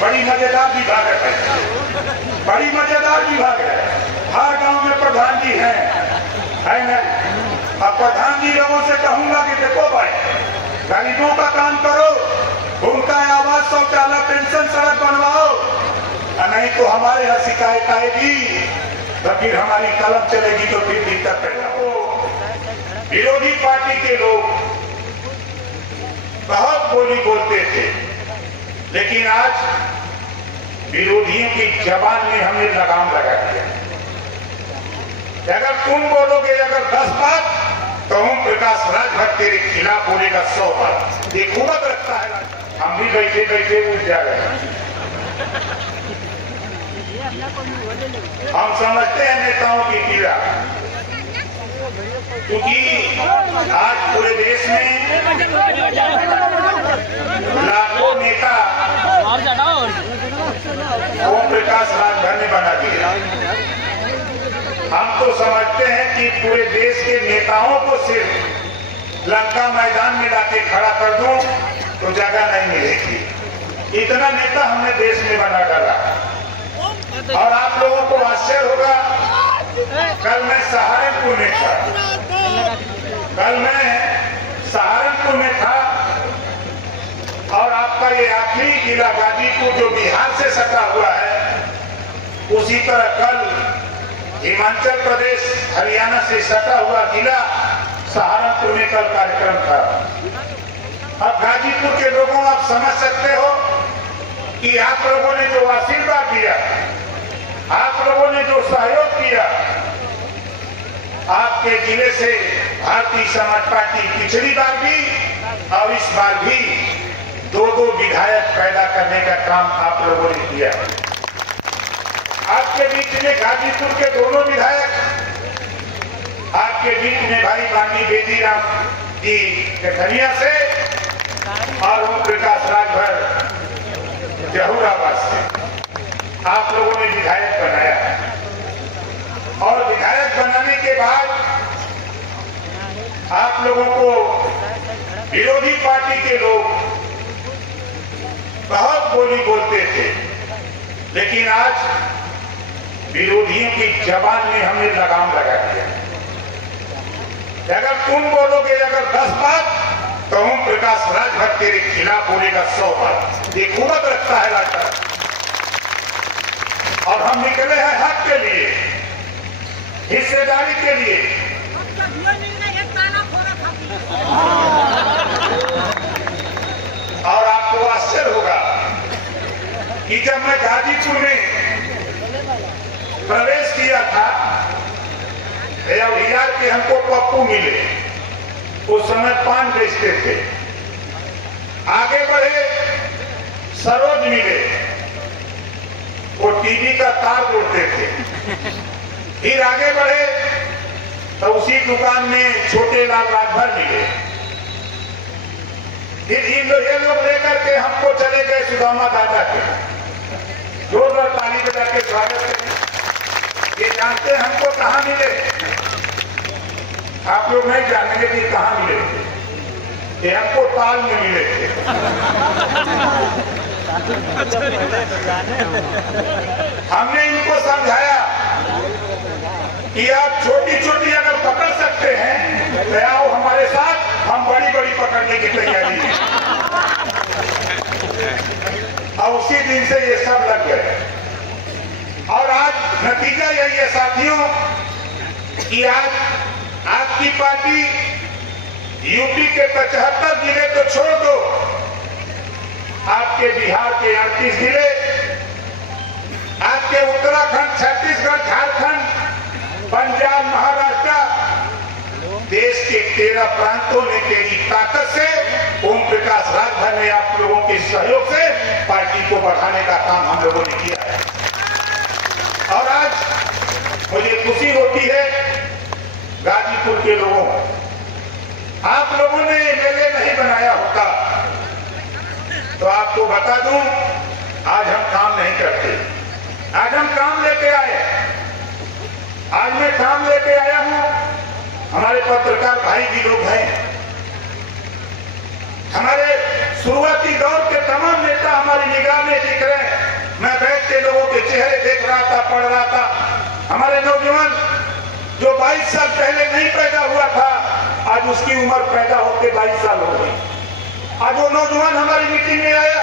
बड़ी मजेदार विभाग है, बड़ी मजेदार विभाग है। हर गांव में प्रधान जी है ना। अब प्रधान जी लोगों से कहूंगा कि देखो भाई, गरीबों का काम करो, उनका आवास, शौचालय, पेंशन, सड़क बनवाओ, नहीं तो हमारे यहाँ शिकायत आएगी तो फिर हमारी कलम चलेगी तो फिर दिक्कत पैदा हो। विरोधी पार्टी के लोग बहुत बोली बोलते थे, लेकिन आज विरोधियों की जबान में हमने लगाम लगा दिया। अगर तुम बोलोगे अगर 10 बात, तो ओम प्रकाश राजभर तेरे खिलाफ बोलेगा 100 बात। ये कुवत रखता है। हम भी बैठे बैठे उठ जा रहे हैं। हम समझते हैं नेताओं की पीड़ा, क्योंकि आज पूरे देश में लाखों नेता ओम प्रकाश राजभर ने बना दिया। हम तो समझते हैं कि पूरे देश के नेताओं को सिर्फ लंका मैदान में लाके खड़ा कर दूं तो जगह नहीं मिलेगी। इतना नेता हमने देश में बना डाला। और आप लोगों को आश्चर्य होगा, कल मैं सहारनपुर में था, और आपका ये आखिरी जिला गाजीपुर जो बिहार से सटा हुआ है, उसी तरह कल हिमाचल प्रदेश हरियाणा से सटा हुआ जिला सहारनपुर में कल कार्यक्रम था। अब गाजीपुर के लोगों, आप समझ सकते हो कि आप लोगों ने जो आशीर्वाद दिया, आप लोगों ने जो सहयोग किया, आपके जिले से भारतीय समाज पार्टी पिछली बार भी और इस बार भी 2-2 विधायक पैदा करने का काम आप लोगों ने किया। आपके बीच में गाजीपुर के दोनों विधायक, आपके बीच में भाई माननीय बेदीराम जी कठनिया से और ओम प्रकाश राजभर जहूराबाद से आप लोगों ने विधायक बनाया। और विधायक बनाने के बाद आप लोगों को विरोधी पार्टी के लोग बहुत बोली बोलते थे, लेकिन आज विरोधियों की जबान में हमने लगाम लगा दिया। अगर तुम बोलोगे अगर 10 बात, तो ओम प्रकाश राजभर तेरे खिलाफ बोलेगा 100 बात। ये कुवत रखता है राजभर। और हम निकले हैं हक के लिए, हिस्सेदारी के लिए। और आपको आश्चर्य होगा कि जब मैं गाजीपुर में प्रवेश किया था, बिहार के हमको पप्पू मिले, उस समय पान बेचते थे। आगे बढ़े सरोज मिले, वो टीवी का तार जोड़ते थे। फिर आगे बढ़े तो उसी दुकान में छोटे लाल राजभर मिले। फिर ये लोग लेकर के हमको चले गए सुदामा दादा के। जोरदार ताली बजा के स्वागत करें। ये जानते हैं हमको कहाँ मिले? आप लोग नहीं जानेंगे कि कहाँ मिले थे। ये हमको ताल में मिले थे। हमने इनको समझाया कि आप छोटी छोटी अगर पकड़ सकते हैं तो आओ हमारे साथ, हम बड़ी बड़ी पकड़ने की तैयारी है। और उसी दिन से ये सब लग गए। और आज नतीजा यही है साथियों कि आज आपकी पार्टी यूपी के 75 जिले तो छोड़ दो, आपके बिहार के 38 जिले, आपके उत्तराखंड, छत्तीसगढ़, झारखंड, पंजाब, महाराष्ट्र, देश के 13 प्रांतों ने तेरी ताकत से, ओम प्रकाश राजभर ने आप लोगों के सहयोग से पार्टी को बढ़ाने का काम हम लोगों ने किया है। और आज मुझे खुशी होती है गाजीपुर के लोगों, आप लोगों ने एमएलए नहीं बनाया होता तो आपको बता दूं, आज हम काम नहीं करते। आज हम काम लेके आए। आज मैं काम लेके आया हूं। हमारे पत्रकार भाई भी लोग हैं, हमारे शुरुआती दौर के तमाम नेता हमारी निगाह में दिख रहे हैं। जो 22 साल पहले नहीं पैदा हुआ था, आज उसकी उम्र पैदा होते 22 साल हो गई। आज वो नौजवान हमारी मीटिंग में आया।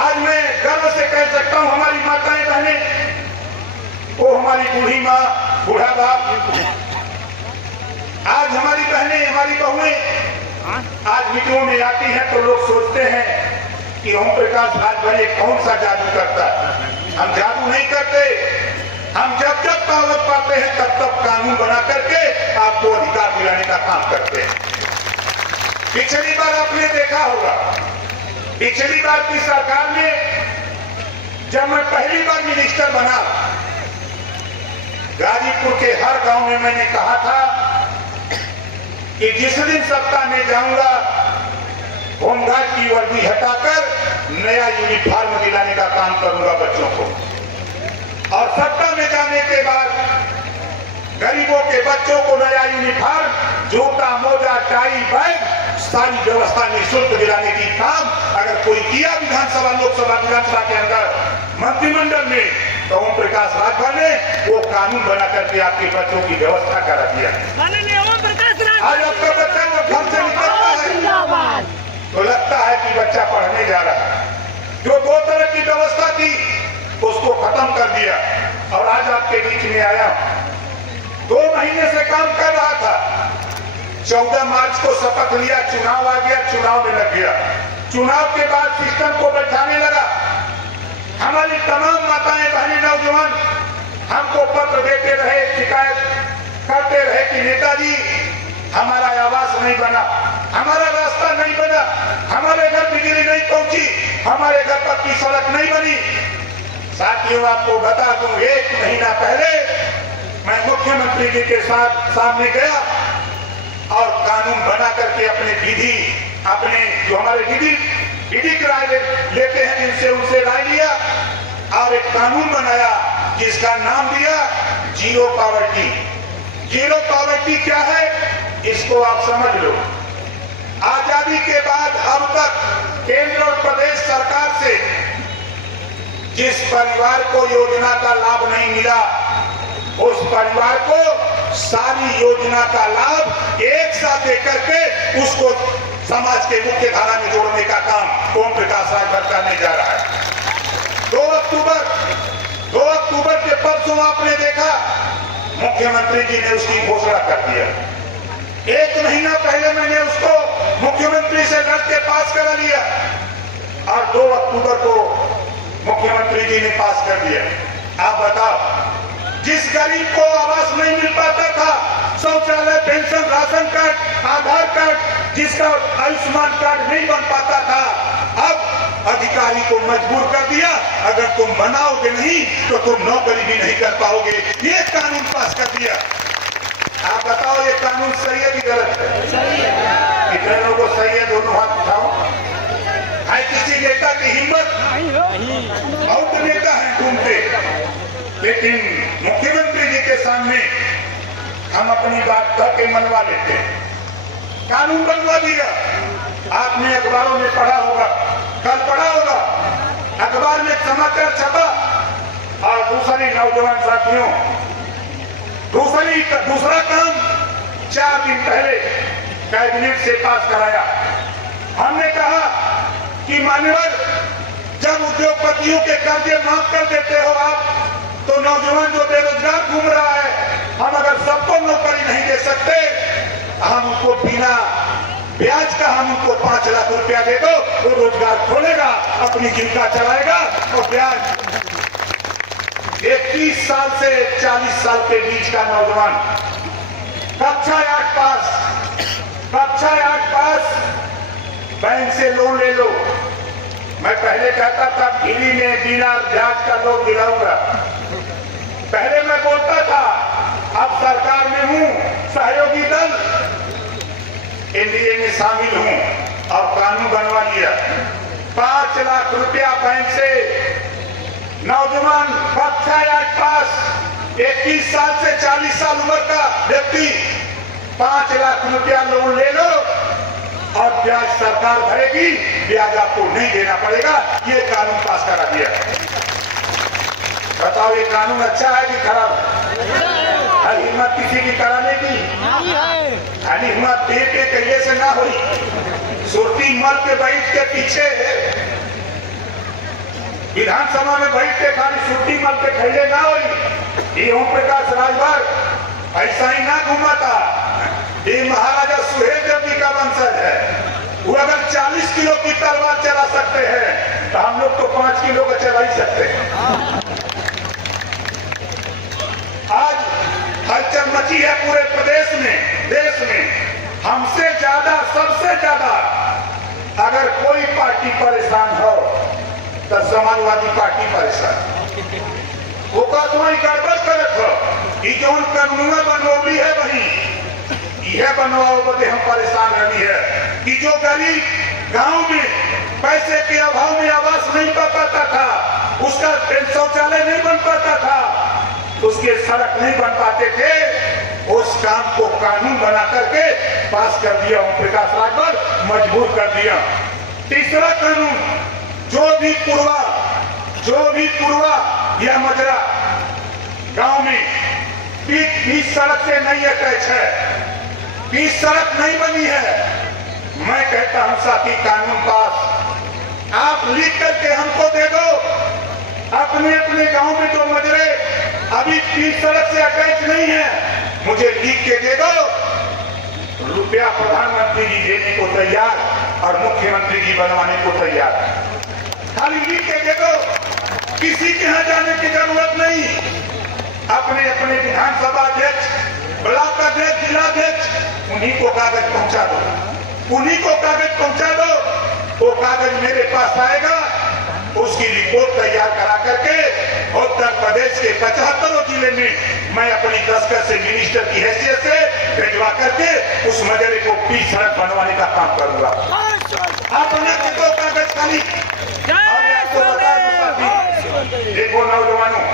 आज मैं गर्व से कह सकता हूं, हमारी माताएं बहनें, वो हमारी बूढ़ी माँ, बूढ़ा बाप, आज हमारी बहनें, हमारी बहुएं आज मीटिंगों में आती हैं तो लोग सोचते हैं कि ओम प्रकाश राजभर ये कौन सा जादू करता है। हम जादू नहीं करते, हम जब जब ताकत पाते हैं तब तब कानून बना करके आपको अधिकार दिलाने का काम करते हैं। पिछली बार आपने देखा होगा, पिछली बार की सरकार में जब मैं पहली बार मिनिस्टर बना, गाजीपुर के हर गांव में मैंने कहा था कि जिस दिन सत्ता में जाऊंगा होमगार्ड की वर्दी हटाकर नया यूनिफॉर्म दिलाने का काम करूंगा बच्चों को। और सत्ता में जाने के बाद गरीबों के बच्चों को नया यूनिफॉर्म, जूता, मोजा, टाई, बैग, सारी व्यवस्था निःशुल्क दिलाने की काम अगर कोई किया विधानसभा, लोकसभा, विधानसभा के अंदर मंत्रिमंडल में, तो ओम प्रकाश राजभर ने वो कानून बना करके आपके बच्चों की व्यवस्था करा दिया। आज आपका बच्चा जब घर से निकलता है तो लगता है कि बच्चा पढ़ने जा रहा है। जो 2 तरह की व्यवस्था थी उसको खत्म कर दिया और आज आपके बीच में आया। 2 महीने से काम कर रहा था। 14 मार्च को शपथ लिया, चुनाव आ गया, चुनाव में लग गया। चुनाव के बाद सिस्टम को बैठाने लगा। हमारी तमाम माताएं, बहनें, नौजवान हमको पत्र देते रहे, शिकायत करते रहे कि नेताजी हमारा आवास नहीं बना, हमारा रास्ता नहीं बना, हमारे घर बिजली नहीं पहुंची, हमारे घर पक्की सड़क नहीं बनी। साथियों, आपको बता दूं, 1 महीना पहले मैं मुख्यमंत्री जी के साथ सामने गया और कानून बना करके अपने जो हमारे विधि की राय लेते हैं जिनसे, उनसे राय लिया और एक कानून बनाया जिसका नाम दिया जीरो पॉवर्टी। जीरो पॉवर्टी क्या है इसको आप समझ लो। आजादी के बाद अब तक केंद्र और प्रदेश सरकार से जिस परिवार को योजना का लाभ नहीं मिला, उस परिवार को सारी योजना का लाभ एक साथ देकर के उसको समाज के मुख्य धारा में जोड़ने का काम ओम प्रकाश राजभर करने जा रहा है। 2 अक्टूबर के परसों आपने देखा मुख्यमंत्री जी ने उसकी घोषणा कर दिया। 1 महीना पहले मैंने उसको मुख्यमंत्री से लड़ के पास करा लिया और 2 अक्टूबर को मुख्यमंत्री जी ने पास कर दिया। आप बताओ, जिस गरीब को आवास नहीं मिल पाता था, शौचालय, पेंशन, राशन कार्ड, आधार कार्ड, जिसका आयुष्मान कार्ड नहीं बन पाता था, अब अधिकारी को मजबूर कर दिया, अगर तुम बनाओगे नहीं तो तुम नौकरी भी नहीं कर पाओगे। ये कानून पास कर दिया। आप बताओ ये कानून सही है कि गलत है? सही है। कितने लोगों को सही है? दोनों हाथ उठाओ। है किसी नेता की हिम्मत? बहुत नेता है घूमते, लेकिन मुख्यमंत्री जी के सामने हम अपनी बात कह के मनवा लेते हैं। कानून बनवा दिया। आपने अखबारों में पढ़ा होगा, कल पढ़ा होगा, अखबार में समाचार छपा और दूसरी नौजवान साथियों, दूसरा काम 4 दिन पहले कैबिनेट से पास कराया। हमने कहा कि मान्यवर, जब उद्योगपतियों के कर्जे माफ कर देते हो आप, तो नौजवान जो बेरोजगार घूम रहा है, हम अगर सबको नौकरी नहीं दे सकते, हम उनको बिना ब्याज का हम उनको 5 लाख रुपया दे दो, वो रोजगार खोलेगा, अपनी जीविका चलाएगा और ब्याज 21 साल से 40 साल के बीच का नौजवान कक्षा 8 पास बैंक से लोन ले लो। मैं पहले कहता था फ्री में बिना ब्याज का लोन दिलाऊंगा। पहले मैं बोलता था, अब सरकार में हूं, सहयोगी दल एनडीए में शामिल हूं और कानून बनवा लिया। 5 लाख रुपया बैंक से नौजवान कक्षा 8 पास 21 साल से 40 साल उम्र का व्यक्ति 5 लाख रुपया लोन ले लो और ब्याज सरकार भरेगी, ब्याज आपको नहीं देना पड़ेगा। ये कानून पास करा दिया। बताओ ये कानून अच्छा है कि खराब है? हर हिम्मत किसी की कराने की खाली हिम्मत दे के कहिए से ना हुई। सुरती मल के बैठ के पीछे विधानसभा में बैठ के खाली सुरती मल के खैले ना हुई। ये ओम प्रकाश राजभर ऐसा ही ना घूमा था। ये महाराजा सुहेलदेव जी का वंशज है। वो अगर 40 किलो की तलवार चला सकते हैं तो हम लोग तो 5 किलो का चला ही सकते हैं। आज हलचल मची है पूरे प्रदेश में, देश में। हमसे ज्यादा, सबसे ज्यादा अगर कोई पार्टी परेशान हो तो समाजवादी पार्टी परेशान। वो कहीं गड़बड़ करत हो कि जो कानून बनोली है वही यह बनवाओ बदे हम परेशान रही है कि जो गरीब गांव में पैसे के अभाव में आवास नहीं पा पाता था, उसका शौचालय नहीं बन पाता था, उसके सड़क नहीं बन पाते थे, उस काम को कानून बना करके पास कर दिया ओम प्रकाश राजभर, मजबूर कर दिया। तीसरा कानून, जो भी पूर्वा या मजरा गांव में बीच सड़क से नहीं अटैच है, बीच सड़क नहीं बनी है, मैं कहता हूं साथी कानून पास आप लिख करके हमको दे दो। अपने अपने गांव में जो मजरे अभी बीच सड़क से अटैच नहीं है, मुझे लिख के दे दो। रुपया प्रधानमंत्री जी देने को तैयार और मुख्यमंत्री जी बनवाने को तैयार। खाली लिख के दे दो, किसी के यहाँ जाने की जरूरत नहीं। अपने अपने विधानसभा अध्यक्ष, ब्लॉक अध्यक्ष, जिलाध्यक्ष, उन्हीं को कागज पहुंचा दो, उन्हीं को कागज पहुंचा दो। वो कागज मेरे पास आएगा, उसकी रिपोर्ट तैयार करा करके उत्तर प्रदेश के 75 जिले में मैं अपनी दस्तखत से मिनिस्टर की हैसियत से भिजवा करके उस मजरे को बीच सड़क बनवाने का काम करूंगा। अपने दो कागज खाली। आपको बता दूं, देखो नौजवानों,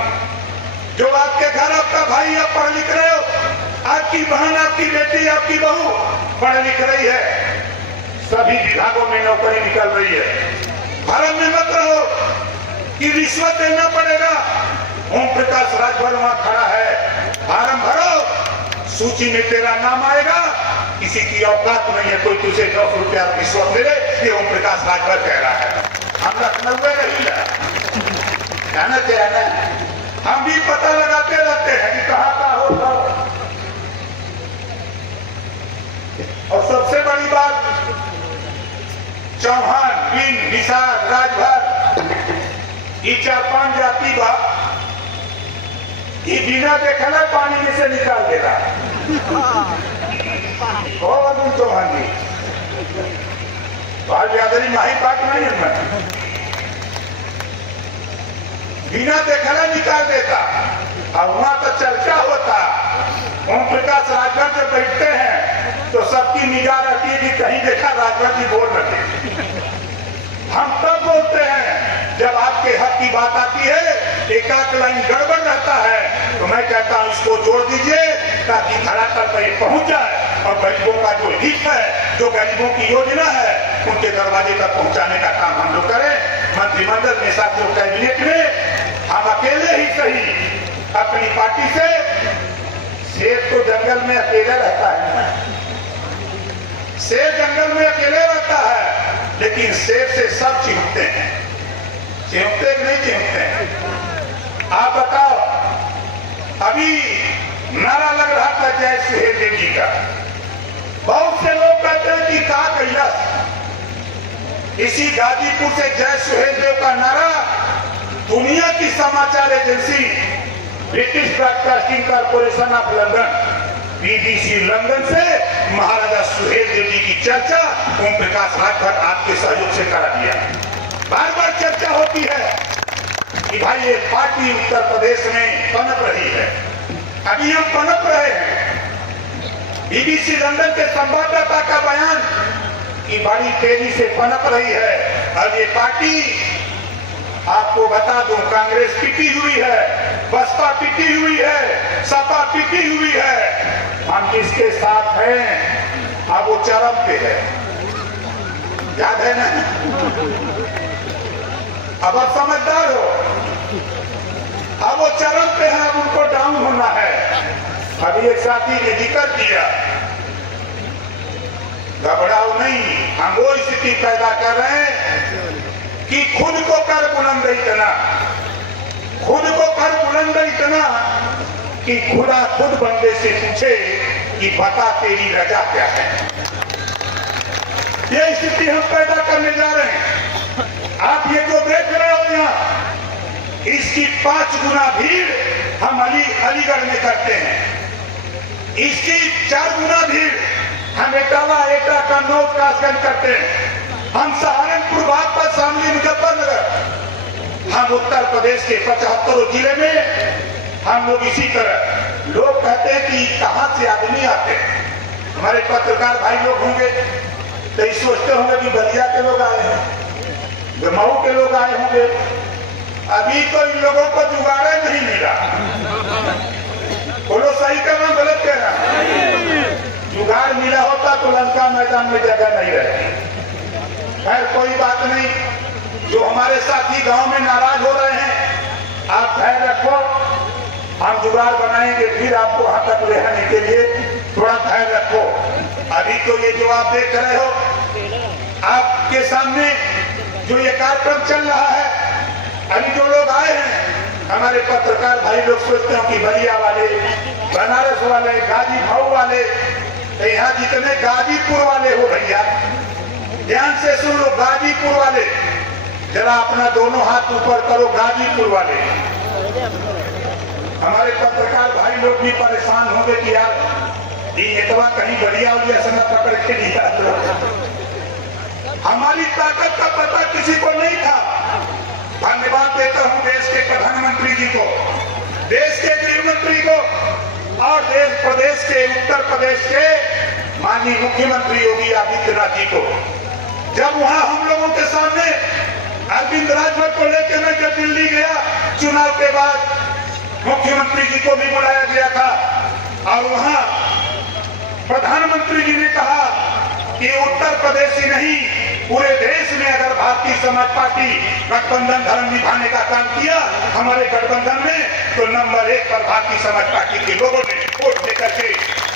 जो आपके घर आपका भाई आप पढ़ लिख रहे हो, आपकी बहन, आपकी बेटी, आपकी बहू पढ़ लिख रही है, सभी विभागों में नौकरी निकल रही है। भरम में मत रहो कि रिश्वत देना पड़ेगा। ओम प्रकाश राजभर वहां खड़ा है, फार्म भरो, सूची में तेरा नाम आएगा। किसी की औकात नहीं है कोई तुझे 10 रुपया रिश्वत दे, ये ओम प्रकाश राजभर कह रहा है। हम लखनऊ में नहीं है, कहना क्या है, हम भी पता लगाते रहते हैं कि कहां का हो। और सबसे बड़ी बात, चौहान, बिन, निषाद, राजभर, ये 4-5 जाति बा, ये बिना देखना पानी में से निकाल देगा। अब्दुल चौहान जी बाल बिरादरी माही पाक नहीं है, बिना देखना निकाल देता। और वहां तो चर्चा होता, ओम प्रकाश राजभर जब बैठते हैं तो सबकी निगाह रहती है कि कहीं देखा राजभर जी बोल रहे। हम तब बोलते हैं जब आपके हक की बात आती है, एक आध लाइन गड़बड़ रहता है, तो मैं कहता हूं इसको जोड़ दीजिए ताकि धरातल पर ये पहुंच जाए और गरीबों का जो हित है, जो गरीबों की योजना है, उनके दरवाजे तक पहुंचाने का काम हम लोग करें। मंत्रिमंडल में, साथियों कैबिनेट में हम अकेले ही सही अपनी पार्टी से, शेर तो जंगल में अकेले रहता है, शेर जंगल में अकेले रहता है, लेकिन शेर से सब चिमटते हैं। चिमटते कि नहीं चिमटते हैं? आप बताओ, अभी नारा लग रहा था जय सुहेलदेव जी का, बहुत से लोग कहते हैं कि का कैलाश, इसी गाजीपुर से जय सुहेलदेव का नारा दुनिया की समाचार agency British broadcasting corporation of London, BBC London से महाराजा सुहेलदेव जी की चर्चा ओम प्रकाश राजभर आपके सहयोग से करा दिया। बार बार चर्चा होती है कि भाई ये पार्टी उत्तर प्रदेश में पनप रही है, अभी हम पनप रहे हैं। BBC लंदन के संवाददाता का बयान कि बड़ी तेजी से पनप रही है। और ये पार्टी, आपको बता दूं, कांग्रेस पिटी हुई है, बसपा पिटी हुई है, सपा पिटी हुई है, हम किसके साथ हैं? अब वो चरम पे है, याद है ना? अब आप समझदार हो, अब वो चरम पे है, अब उनको डाउन होना है। अभी एक साथी ने जिक्र किया, घबराओ नहीं, हम वो स्थिति पैदा कर रहे हैं कि खुद को कर बुलंद इतना, खुद को कर बुलंद इतना कि खुदा खुद बंदे से पूछे कि बता तेरी रजा क्या है। ये स्थिति हम पैदा करने जा रहे हैं। आप ये जो देख रहे हो यहाँ, इसकी 5 गुना भीड़ हम अलीगढ़ में करते हैं, इसकी 4 गुना भीड़ हम एटा का नोट कासगंज करते हैं, हम सहारनपुर बागपत शामली मुजफ्फरनगर, हम उत्तर प्रदेश के 75 जिले में हम लोग इसी तरह। लोग कहते हैं कि कहां से आदमी आते हैं, हमारे पत्रकार भाई लोग होंगे तो ये सोचते होंगे कि बलिया के लोग आए हैं, जमाऊ के लोग आए होंगे। अभी तो इन लोगों को जुगाड़ नहीं मिला। बोलो सही कर रहा, गलत कह रहा? जुगाड़ मिला होता तो लंका मैदान में जगह नहीं रहती। खैर कोई बात नहीं, जो हमारे साथी गांव में नाराज हो रहे हैं, आप धैर्य रखो, हम जुगाड़ बनाएंगे, फिर आपको वहां तक ले आने के लिए थोड़ा धैर्य रखो। अभी तो ये जो आप देख रहे हो, आपके सामने जो ये कार्यक्रम चल रहा है, अभी जो लोग आए हैं, हमारे पत्रकार भाई लोग सोचते हो कि बलिया वाले, बनारस वाले, गाजीपुर वाले, तो यहाँ जितने गाजीपुर वाले हो भैया ध्यान से सुन लो, गाजीपुर वाले जरा अपना दोनों हाथ ऊपर करो, गाजीपुर वाले। हमारे पत्रकार भाई लोग भी परेशान होंगे कि यार ये नेतवा कहीं बढ़िया उलिया से न पकड़ के दिया। हमारी ताकत का पता किसी को नहीं था। धन्यवाद देता हूं देश के प्रधानमंत्री जी को, देश के गृह मंत्री को और देश प्रदेश के उत्तर प्रदेश के माननीय मुख्यमंत्री योगी आदित्यनाथ जी को। जब वहां हम लोगों के सामने अरविंद राजभर को लेकर मैं जब दिल्ली गया, चुनाव के बाद मुख्यमंत्री जी को भी बुलाया गया था और वहां प्रधानमंत्री जी ने कहा कि उत्तर प्रदेश ही नहीं पूरे देश में अगर भारतीय समाज पार्टी गठबंधन धर्म निभाने का काम किया हमारे गठबंधन में, तो नंबर 1 पर भारतीय समाज पार्टी के लोगों ने वोट देकर के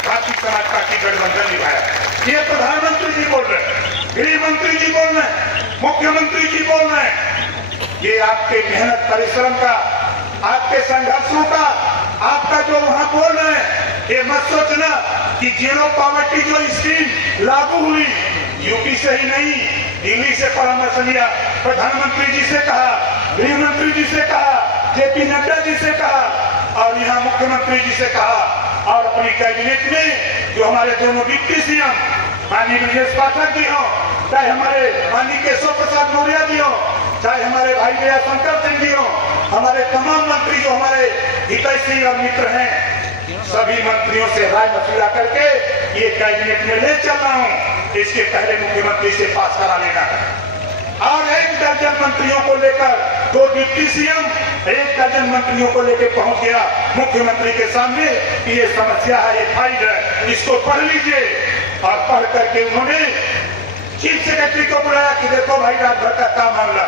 भारतीय समाज पार्टी गठबंधन निभाया। ये प्रधानमंत्री जी बोल रहे हैं, गृह मंत्री जी बोल रहे हैं, मुख्यमंत्री जी बोल रहे हैं। ये आपके मेहनत परिश्रम का, आपके संघर्षों का, आपका जो वहां बोल रहे हैं, ये मत सोचना कि जीरो पॉवर्टी जो स्कीम लागू हुई यूपी से ही नहीं, दिल्ली से परामर्श लिया, प्रधानमंत्री जी से कहा, गृह मंत्री जी से कहा, जेपी नड्डा जी से कहा और यहाँ मुख्यमंत्री जी से कहा और अपनी कैबिनेट में जो हमारे दोनों डिप्टी सीएम माननीय ब्रजेश पाठक जी हो, चाहे हमारे माननीय केशव प्रसाद मौर्य जी हो, चाहे हमारे भाई दया शंकर सिंह जी हो, हमारे तमाम मंत्री जो हमारे हितैषी और मित्र हैं, सभी मंत्रियों से राय मशविरा करके ये कैबिनेट में ले चल रहा हूँ। इसके पहले मुख्यमंत्री से पास करा लेना है और 1 दर्जन मंत्रियों को लेकर 2 डिप्टी सीएम 1 दर्जन मंत्रियों को लेकर पहुंच गया मुख्यमंत्री के सामने कि ये समस्या है, ये फाइल है, इसको पढ़ लीजिए। और पढ़ करके उन्होंने चीफ सेक्रेटरी को बुलाया कि देखो भाई रात भर का काम मामला,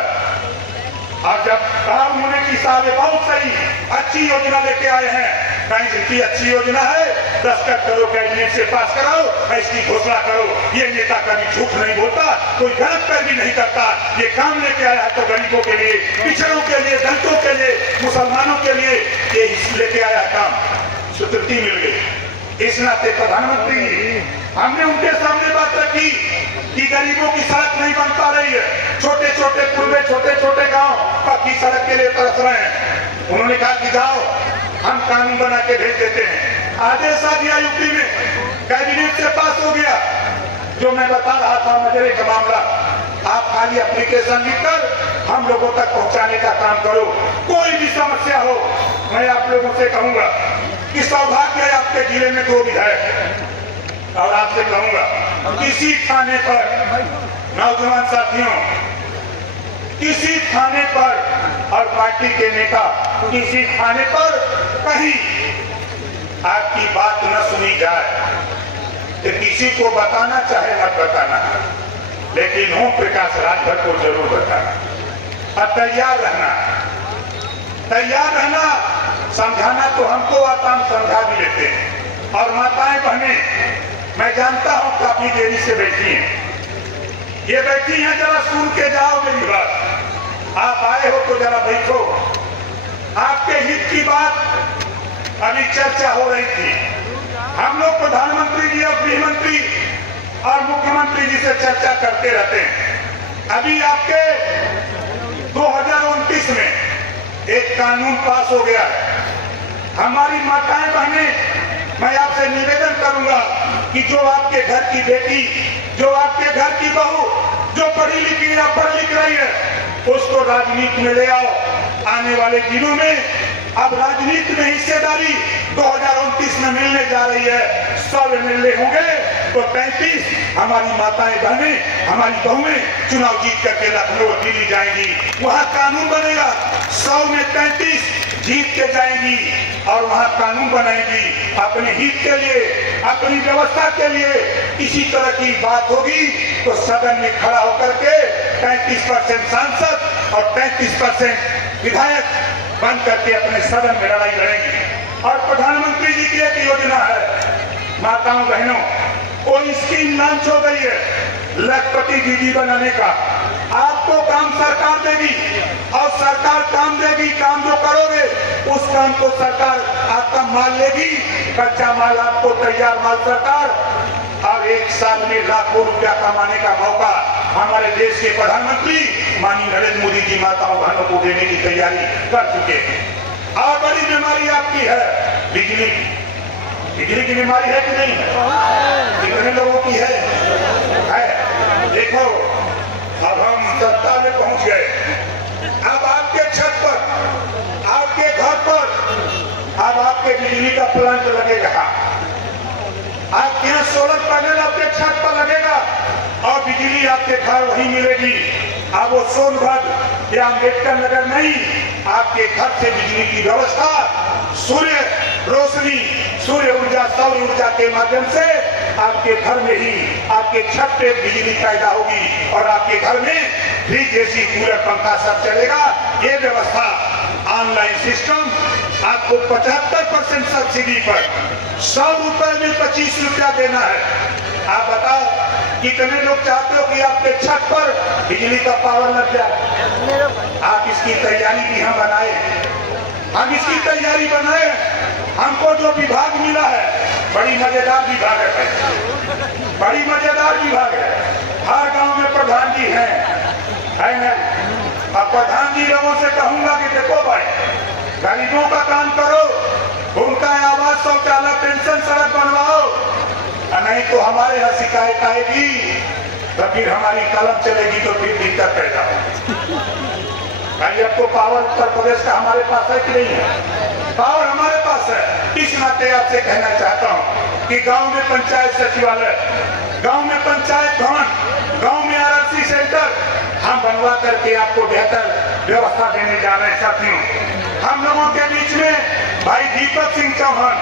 और जब कहा उन्होंने कि साहब बहुत सही अच्छी योजना लेके आए हैं, कहीं की अच्छी योजना है, दस्तखत करो, कैबिनेट से पास कराओ, इसकी घोषणा करो। ये नेता कभी झूठ नहीं बोलता, कोई गलत पैरवी नहीं करता। ये काम लेके आया है तो गरीबों के लिए, पिछड़ों के लिए, दलितों के लिए, मुसलमानों के लिए ये लेके आया काम, स्वीकृति मिल गई। इस नाते प्रधानमंत्री हमने उनके सामने बात रखी कि गरीबों की सड़क नहीं बन पा रही है, छोटे छोटे पुल में छोटे छोटे गांव पक्की सड़क के लिए तरस रहे हैं। उन्होंने कहा कि जाओ हम कानून बना के भेज देते हैं। आदेश आ गया यूपी में, कैबिनेट से पास हो गया। जो मैं बता रहा था मजरे का मामला, आप खाली एप्लीकेशन लिखकर हम लोगों तक पहुंचाने का काम करो। कोई भी समस्या हो, मैं आप लोगों से कहूंगा कि सौभाग्य है आपके जिले में 2 विधायक, और आपसे कहूंगा किसी थाने पर नौजवान साथियों, किसी थाने पर और पार्टी के नेता किसी थाने पर कहीं आपकी बात न सुनी जाए तो किसी को बताना चाहे मत बताना, लेकिन ओम प्रकाश राजभर को जरूर बताना और तैयार रहना। तैयार रहना, समझाना तो हमको आता, हम समझा भी लेते हैं, और माताएं बहनें, मैं जानता हूं काफी देरी से बैठी हैं, ये बैठी हैं, जरा सुन के जाओ मेरी बात। आप आए हो तो जरा बैठो। आपके हित की बात अभी चर्चा हो रही थी। हम लोग प्रधानमंत्री जी और गृह मंत्री और मुख्यमंत्री जी से चर्चा करते रहते हैं। अभी आपके 2029 में एक कानून पास हो गया है। हमारी माताएं बहनें, मैं आपसे निवेदन करूंगा कि जो आपके घर की बेटी, जो आपके घर की बहू, जो पढ़ी लिखी या पढ़ लिख रही है, उसको राजनीति में ले आओ। आने वाले दिनों में अब राजनीति में हिस्सेदारी 2029 में मिलने जा रही है। 100 MLA होंगे तो 33 हमारी माताएं बहनें, हमारी बहुएं चुनाव जीत करके लखनऊ दिल्ली जाएंगी। वहां कानून बनेगा, 100 में 33 जीत के जाएंगी और वहां कानून बनाएंगी अपने हित के लिए, अपनी व्यवस्था के लिए। इसी तरह की बात होगी तो सदन में खड़ा होकर के 35% सांसद और 33% विधायक बन करके अपने सदन में लड़ाई लड़ेंगे। और प्रधानमंत्री जी की एक योजना है, माताओं बहनों, कोई स्कीम लॉन्च हो गई है लखपति दीदी बनाने का। आपको काम सरकार देगी और सरकार काम देगी। काम जो करोगे उस काम को सरकार आपका माल लेगी, कच्चा माल आपको, तैयार माल सरकार। और 1 साल में लाखों रुपया कमाने का मौका हमारे देश के प्रधानमंत्री माननीय नरेंद्र मोदी जी माताओं बहनों को देने की तैयारी कर चुके हैं। और बड़ी बीमारी आपकी है बिजली की। बिजली की बीमारी है कि नहीं है? कितने लोगों की है? देखो, अब हम सत्ता में पहुंच गए। अब आपके छत पर, आपके घर पर अब आपके बिजली का प्लांट लगेगा। आपके यहाँ सोलर पैनल आपके छत पर लगेगा और बिजली आपके घर वहीं मिलेगी। अब वो सोनभद्र या अम्बेडकर नगर नहीं, आपके घर से बिजली की व्यवस्था सूर्य रोशनी, सूर्य ऊर्जा, सौर ऊर्जा के माध्यम से आपके घर में ही, आपके छत पे बिजली पैदा होगी और आपके घर में फ्रिज, एसी, कूलर, पंखा सब चलेगा। ये व्यवस्था ऑनलाइन सिस्टम आपको 75% सब्सिडी पर 100 रुपए में 25 रुपया देना है। आप बताओ कितने लोग चाहते हो कि आपके छत पर बिजली का पावर लग जाए? आप इसकी तैयारी भी हम बनाए, हम इसकी तैयारी बनाए। हमको जो विभाग मिला है बड़ी मजेदार विभाग है, बड़ी मजेदार विभाग है। हर गांव में प्रधान जी है ना? अब प्रधान जी लोगों से कहूंगा कि देखो भाई, गरीबों का काम करो, उनका आवास, शौचालय, पेंशन, सड़क बनवाओ, नहीं तो हमारे यहाँ शिकायत आएगी तो फिर हमारी कलम चलेगी तो फिर दिक्कत पैदा होगी। भाई अब तो पावर उत्तर प्रदेश का हमारे पास है कि नहीं है? पावर हमारे पास है। इस नाते आपसे कहना चाहता हूँ कि गांव में पंचायत सचिवालय, गांव में पंचायत भवन, गांव में RRC सेंटर हम बनवा करके आपको बेहतर व्यवस्था देने जा रहे हैं। साथियों, हम लोगों के बीच में भाई दीपक सिंह चौहान